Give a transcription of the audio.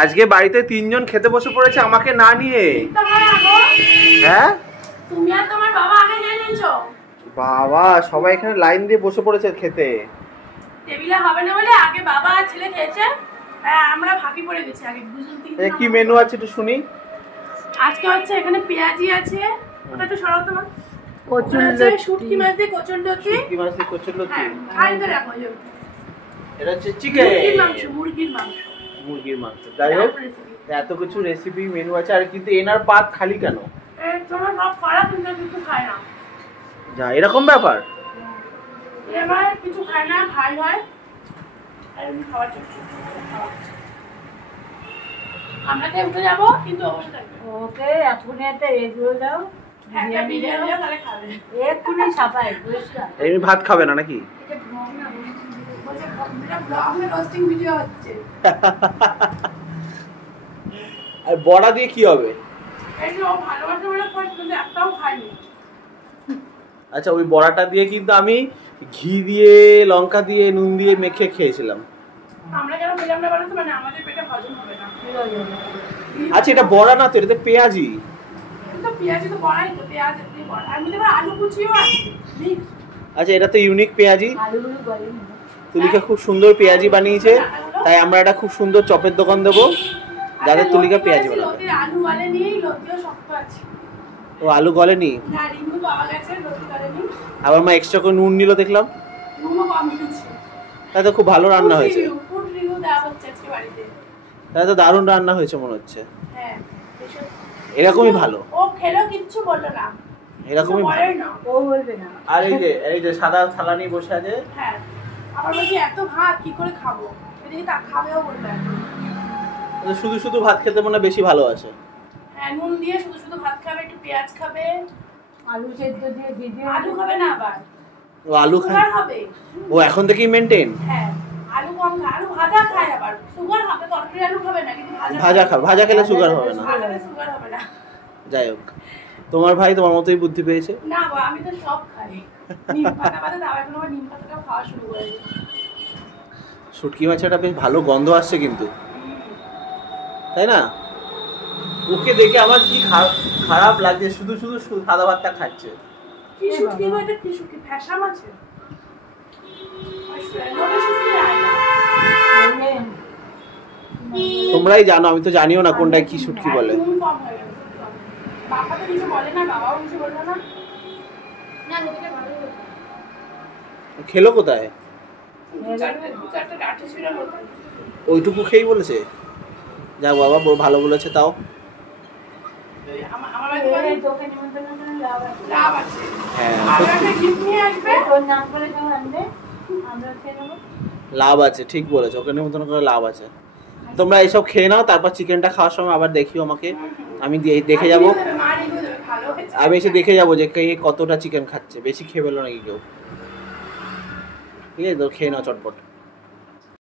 আজকে বাড়িতে 3 জন খেতে বসে পড়েছে আমাকে না নিয়ে। হ্যাঁ তুমি আর তোমার বাবা আগে নিয়ে নিয়েছো। বাবা সবাই এখানে লাইন দিয়ে বসে পড়েছে খেতে। টেবিলে হবে না বলে আগে বাবা আর ছেলে খেয়েছে, আমরা ফাঁকি পড়ে গেছি আগে দুজন তিনজন। কি মেনু আছে একটু শুনি। আজকে হচ্ছে এখানে পেঁয়াজি আছে, ওটা একটু সরাও তোমার। কচুরলতি, শুটকি মাছ দিয়ে কচুরলতি। শুটকি মাছ দিয়ে কচুরলতি। খাই তো রাখো। এটা হচ্ছে চিকেন। মুরগির মাংস। মুরগির মাংস। যাই হোক এত কিছু রেসিপি মেনু আছে, আর কিন্তু এনার পাত খালি কেন? তোমার সব খারাপ কিন্তু খায় না। যা এরকম ব্যাপার। এবার কিছু খায় না, ভাই হয় আর এমনি খাওয়ার জন্য আমরা তো উঠে যাবো, কিন্তু অবশ্যই থাকবে। ওকে এখনই একটা এগ রোল দাও, একটা বিরিয়ানি দাও, তাহলে খাবে। এক্ষুনি ছাপাই পরিষ্কার। এমনি ভাত খাবে না নাকি? রোস্টিং ভিডিও হচ্ছে। আর বড়া দিয়ে কি হবে? এই যে ও ভালোবাসে বলে ফার্স্ট কিন্তু একটাও খাইনি। আচ্ছা ওই বড়াটা দিয়ে কিন্তু আমি ঘি দিয়ে লঙ্কা দিয়ে নুন দিয়ে মেখে খেয়েছিলাম। আমরা কেন খেলাম না বলো তো, মানে আমাদের পেটে হজম হবে না। আচ্ছা এটা বড়া না তো, এটা পেঁয়াজি। কিন্তু পেঁয়াজি তো বড়াই তো, পেঁয়াজ দিয়ে বড়া। আর মধ্যে আলু কুচিও আছে মিক্স। আচ্ছা এটা তো ইউনিক পেঁয়াজি। আলুগুলো গলেনি। তুলিকা খুব সুন্দর পেঁয়াজি বানিয়েছে, তাই আমরা একটা খুব সুন্দর চপের দোকান দেবো যাদের তুলিকা পেঁয়াজি বানাবে। আলু গলেনি, লতিও শক্ত আছে। ও আলু গলেনি? না রিমু পাওয়া গেছে, লতি গলেনি। আবার মা এক্সট্রা করে নুন নিল দেখলাম। নুনও কম দিয়েছে। তাই তো খুব ভালো রান্না হয়েছে। ফুড রিভিউ দেওয়া হচ্ছে আজকে বাড়িতে। তাই তো দারুণ রান্না হয়েছে মনে হচ্ছে। হ্যাঁ এরকমই ভালো। ও খেলো কিচ্ছু বললো না, এরকমই ভালো। ও বলবে না। আর এই যে সাদা থালা নিয়ে বসে আছে। হ্যাঁ আবার বলছি এত ভাত কি করে খাবো, এদিকে তা খাবেও বলবে। শুধু শুধু ভাত খেতে মনে বেশি ভালো আছে। হ্যাঁ নুন দিয়ে শুধু শুধু ভাত খাবে, একটু পেঁয়াজ খাবে, আলু সেদ্ধ দিয়ে ভিজে। আলু খাবে না আবার। ও আলু খায় হবে। ও এখন থেকেই মেইনটেইন। হ্যাঁ আলু কম খায়, আলু ভাজা খায়, আবার সুগার হবে। তরকারি আলু খাবে না, কিন্তু ভাজা খাবে। ভাজা খেলে সুগার হবে না। ভাজাতে সুগার হবে না। যাই হোক তোমার ভাই তোমার মতোই বুদ্ধি পেয়েছে। না গো আমি তো সব খাই। নিম পাতা বাদে দাও, এখন আবার নিম পাতাটাও খাওয়া শুরু করেছি। শুটকি মাছটা বেশ ভালো গন্ধ আসছে কিন্তু, তাই না? ওকে দেখে আমার কি খারাপ লাগছে, শুধু শুধু সাদা ভাতটা খাচ্ছে। কি শুটকি গো এটা? কি শুটকি? ফ্যাশা মাছে? নলে শুটকি আইনা। তোমরাই জানো, আমি তো জানিও না কোনটায় কি শুটকি বলে। বাবা তো কিছু বলে না, বাবাও কিছু বললো না। না লোকটা ভালোই হতো। খেলো কোথায়? চারটে কাঠি ছিল লোকে। ওইটুকু খেয়েই বলেছে? যাক বাবা ভালো বলেছে তাও। আমার বাড়িতে তোকে নিমন্ত্রণ করে লাভ আছে। হ্যাঁ আর একটা গিফট নিয়ে আসবে, তোর নাম করে কেউ আনবে, আমরা খেয়ে নেবো। লাভ আছে, ঠিক বলেছো, ওকে নিমন্ত্রণ করে লাভ আছে। তোমরা এইসব খেয়ে নাও, তারপর চিকেনটা খাওয়ার সময় আবার দেখিও আমাকে, আমি দেখে যাবো। আমি এসে দেখে যাবো যে কে কতটা চিকেন খাচ্ছে, বেশি খেয়ে ফেলো নাকি কেউ। ঠিক আছে তো খেয়ে নাও চটপট।